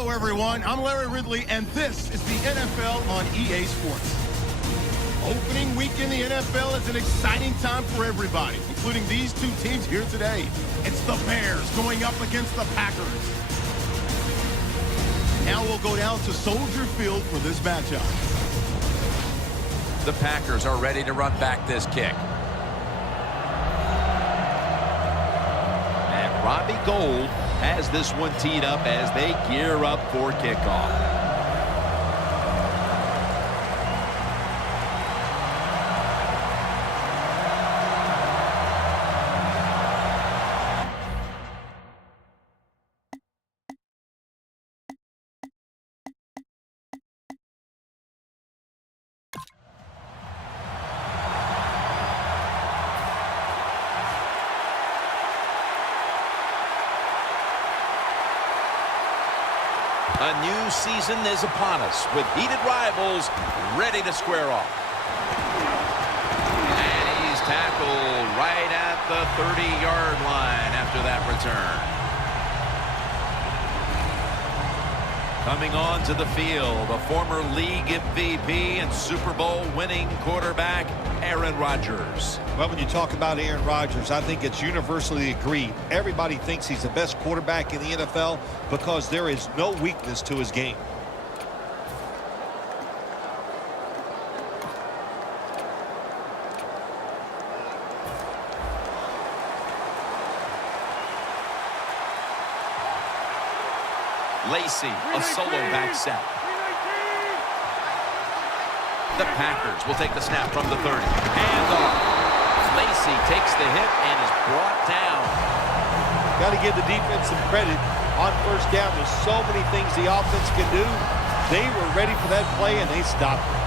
Hello, everyone. I'm Larry Ridley, and this is the NFL on EA Sports. Opening week in the NFL is an exciting time for everybody, including these two teams here today. It's the Bears going up against the Packers. Now we'll go down to Soldier Field for this matchup. The Packers are ready to run back this kick. And Robbie Gould has this one teed up as they gear up for kickoff. A new season is upon us with heated rivals ready to square off. And he's tackled right at the 30-yard line after that return. Coming on to the field, a former league MVP and Super Bowl winning quarterback, Aaron Rodgers. Well, when you talk about Aaron Rodgers, I think it's universally agreed. Everybody thinks he's the best quarterback in the NFL because there is no weakness to his game. Lacy, a solo back set. The Packers will take the snap from the 30. Hand off. Lacy takes the hit and is brought down. Got to give the defense some credit. On first down, there's so many things the offense can do. They were ready for that play, and they stopped it.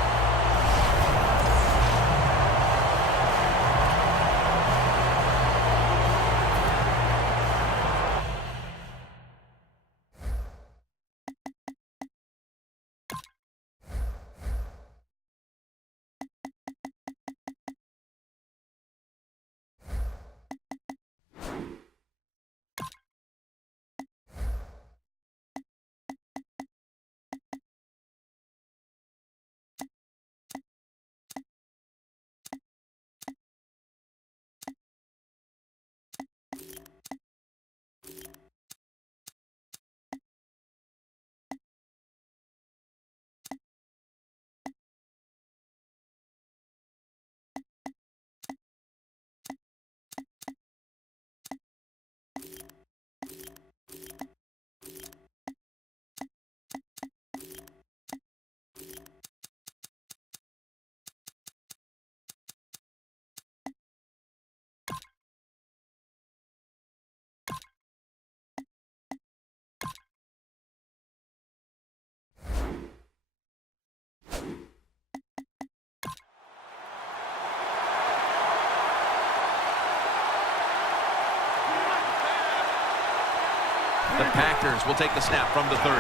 The Packers will take the snap from the 30.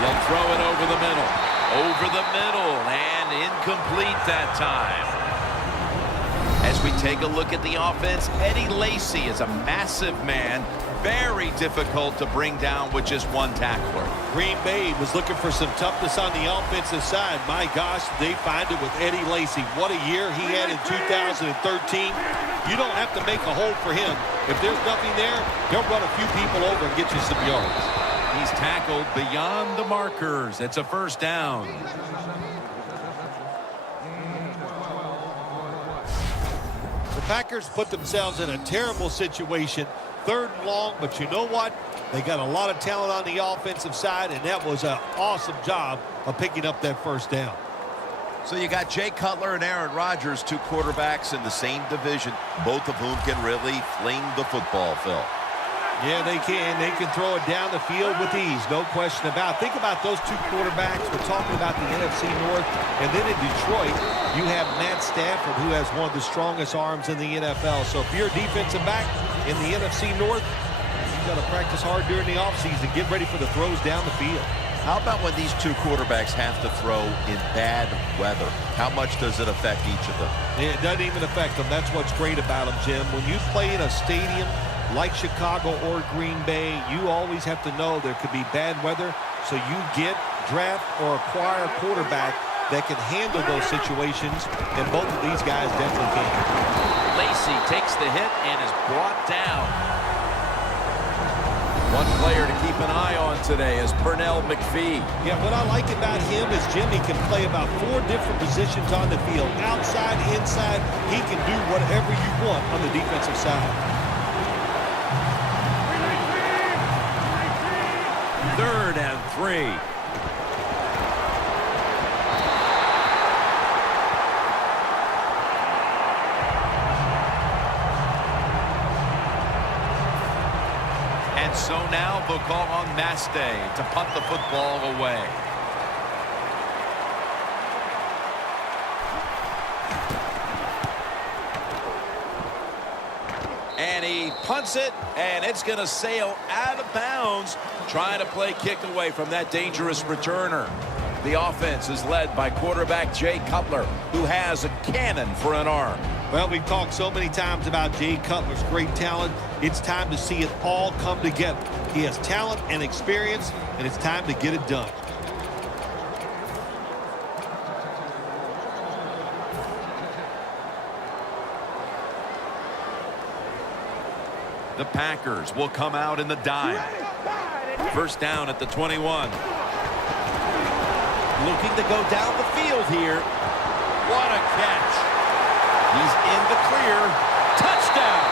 He'll throw it over the middle. Over the middle, and incomplete that time. As we take a look at the offense, Eddie Lacy is a massive man. Very difficult to bring down with just one tackler. Green Bay was looking for some toughness on the offensive side. My gosh, they find it with Eddie Lacy. What a year he had in 2013. You don't have to make a hole for him. If there's nothing there, he'll run a few people over and get you some yards. He's tackled beyond the markers. It's a first down. The Packers put themselves in a terrible situation. 3rd and long, but you know what? They got a lot of talent on the offensive side, and that was an awesome job of picking up that first down. So you got Jay Cutler and Aaron Rodgers, two quarterbacks in the same division, both of whom can really fling the football, Phil. Yeah, they can. They can throw it down the field with ease, no question about it. Think about those two quarterbacks. We're talking about the NFC North. And then in Detroit, you have Matt Stafford, who has one of the strongest arms in the NFL. So if you're a defensive back in the NFC North, you've got to practice hard during the offseason. Get ready for the throws down the field. How about when these two quarterbacks have to throw in bad weather? How much does it affect each of them? It doesn't even affect them. That's what's great about them, Jim. When you play in a stadium like Chicago or Green Bay, you always have to know there could be bad weather, so you draft, or acquire a quarterback that can handle those situations, and both of these guys definitely can. Lacy takes the hit and is brought down. One player to keep an eye on today is Pernell McPhee. Yeah, what I like about him is Jimmy can play about 4 different positions on the field. Outside, inside, he can do whatever you want on the defensive side. 3rd and 3. And so now they'll call on Maste to punt the football away. And he punts it, and it's going to sail out of bounds, trying to play kick away from that dangerous returner. The offense is led by quarterback Jay Cutler, who has a cannon for an arm. Well, we've talked so many times about Jay Cutler's great talent. It's time to see it all come together. He has talent and experience, and it's time to get it done. The Packers will come out in the dime. 1st down at the 21. Looking to go down the field here. What a catch. He's in the clear. Touchdown.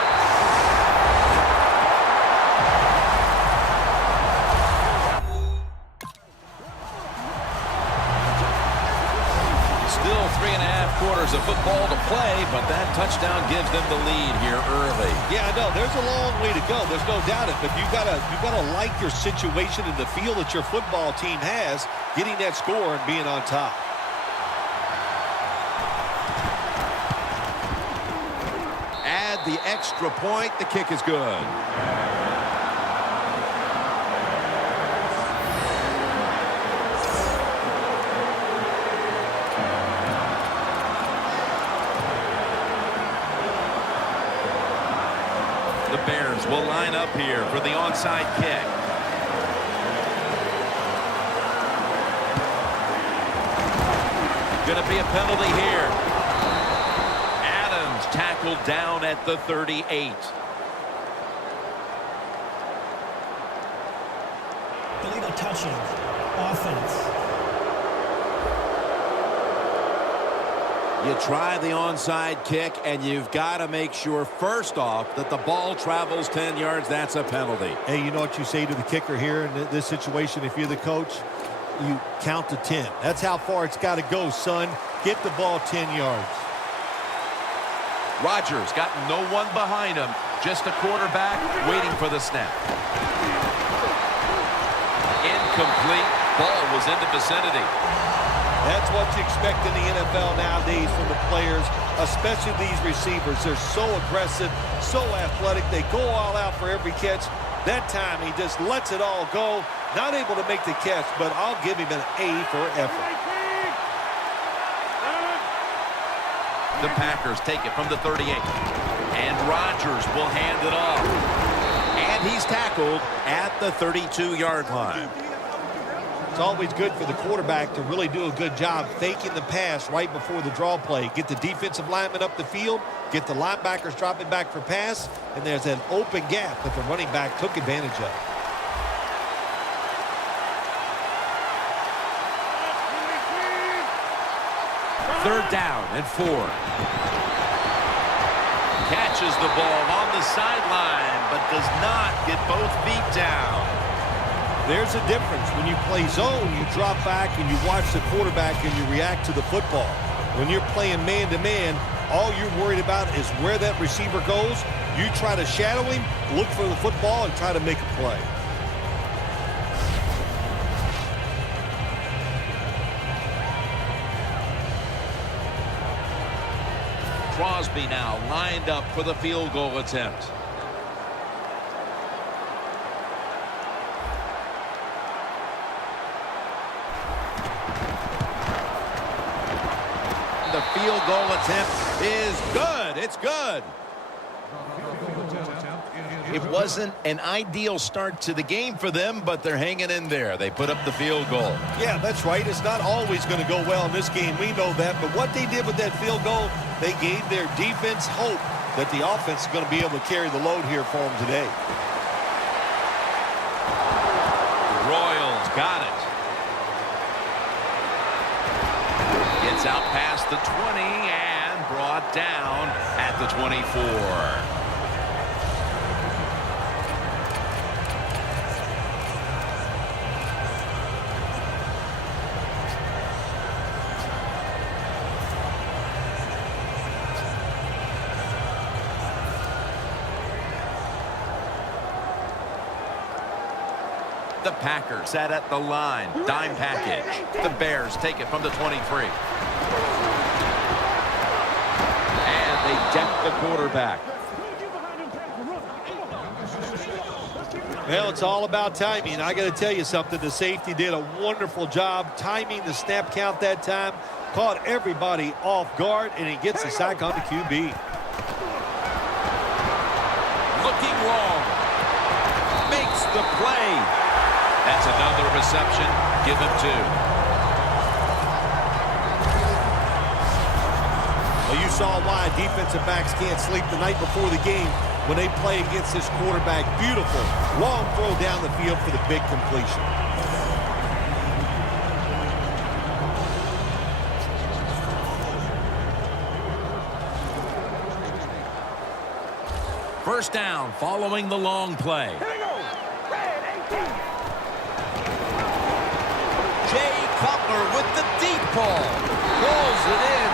Still 3.5 quarters of football to play, but that touchdown gives them the lead here early. Yeah, I know. There's a long way to go. There's no doubt it. But you gotta like your situation and the feel that your football team has, getting that score and being on top. Add the extra point. The kick is good. The Bears will line up here for the onside kick. Going to be a penalty here. Adams tackled down at the 38. Illegal touching. Offense. You try the onside kick, and you've got to make sure, first off, that the ball travels 10 yards. That's a penalty. Hey, you know what you say to the kicker here in this situation? If you're the coach, you count to 10. That's how far it's got to go, son. Get the ball 10 yards. Rodgers got no one behind him, just a quarterback waiting for the snap. Incomplete. Ball was in the vicinity. That's what you expect in the NFL nowadays from the players, especially these receivers. They're so aggressive, so athletic. They go all out for every catch. That time, he just lets it all go. Not able to make the catch, but I'll give him an A for effort. The Packers take it from the 38. And Rodgers will hand it off. And he's tackled at the 32-yard line. It's always good for the quarterback to really do a good job faking the pass right before the draw play. Get the defensive lineman up the field, get the linebackers dropping back for pass, and there's an open gap that the running back took advantage of. Third down and 4. Catches the ball on the sideline, but does not get both feet down. There's a difference. When you play zone, you drop back and you watch the quarterback and you react to the football. When you're playing man-to-man, all you're worried about is where that receiver goes. You try to shadow him, look for the football, and try to make a play. Crosby now lined up for the field goal attempt. The field goal attempt is good. It's good. It wasn't an ideal start to the game for them, but they're hanging in there. They put up the field goal. Yeah, that's right. It's not always going to go well in this game. We know that. But what they did with that field goal, they gave their defense hope that the offense is going to be able to carry the load here for them today. Royals got it. Gets out past the 20 and brought down at the 24. The Packers set at the line. Dime package. The Bears take it from the 23. And they deck the quarterback. Well, it's all about timing. I got to tell you something. The safety did a wonderful job timing the snap count that time. Caught everybody off guard, and he gets the sack on the QB. Looking long. Makes the play. That's another reception. Give him 2. Well, you saw why defensive backs can't sleep the night before the game when they play against this quarterback. Beautiful long throw down the field for the big completion. First down following the long play. Jay Cutler with the deep ball. Rolls it in.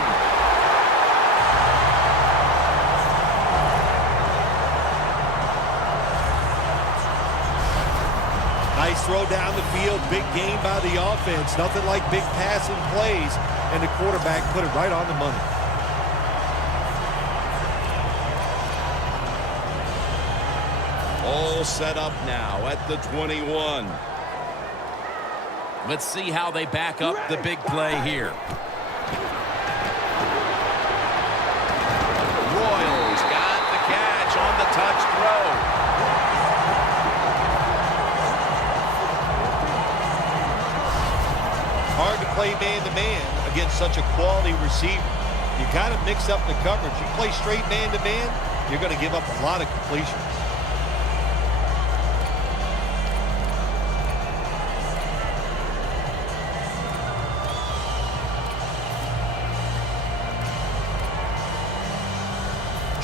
Nice throw down the field. Big game by the offense. Nothing like big passing plays. And the quarterback put it right on the money. All set up now at the 21. Let's see how they back up the big play here. Royals got the catch on the touch throw. Hard to play man-to-man against such a quality receiver. You kind of mix up the coverage. You play straight man-to-man, you're going to give up a lot of completions.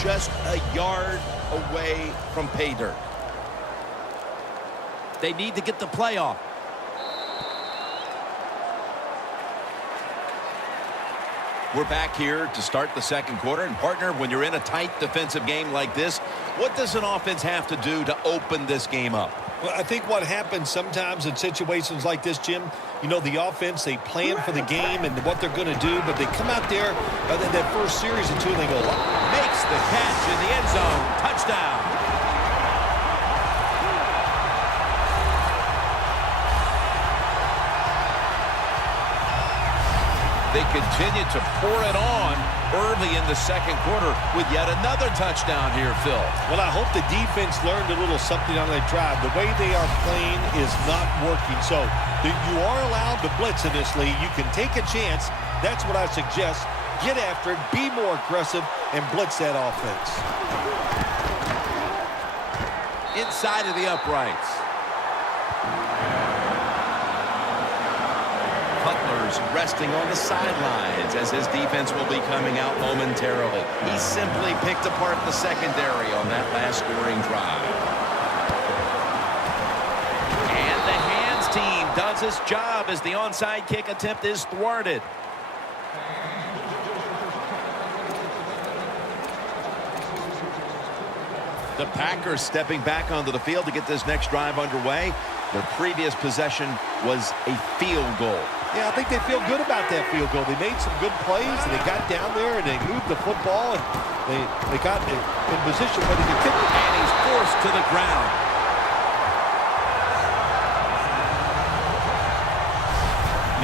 Just a yard away from pay dirt. They need to get the play off. We're back here to start the second quarter. And, partner, when you're in a tight defensive game like this, what does an offense have to do to open this game up? Well, I think what happens sometimes in situations like this, Jim, you know, the offense, they plan for the game and what they're going to do, but they come out there in that first series or two and they go, Makes the catch in the end zone. Touchdown. They continue to pour it on early in the second quarter with yet another touchdown here, Phil. well, I hope the defense learned a little something on that drive. The way they are playing is not working. So you are allowed to blitz in this league. You can take a chance. That's what I suggest. Get after it, be more aggressive, and blitz that offense. Inside of the uprights. Cutler's resting on the sidelines as his defense will be coming out momentarily. He simply picked apart the secondary on that last scoring drive. And the hands team does its job as the onside kick attempt is thwarted. The Packers stepping back onto the field to get this next drive underway. Their previous possession was a field goal. Yeah, I think they feel good about that field goal. They made some good plays, and they got down there, and they moved the football, and they got in position where they could kick it. And he's forced to the ground.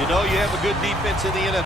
You know, you have a good defense in the NFL.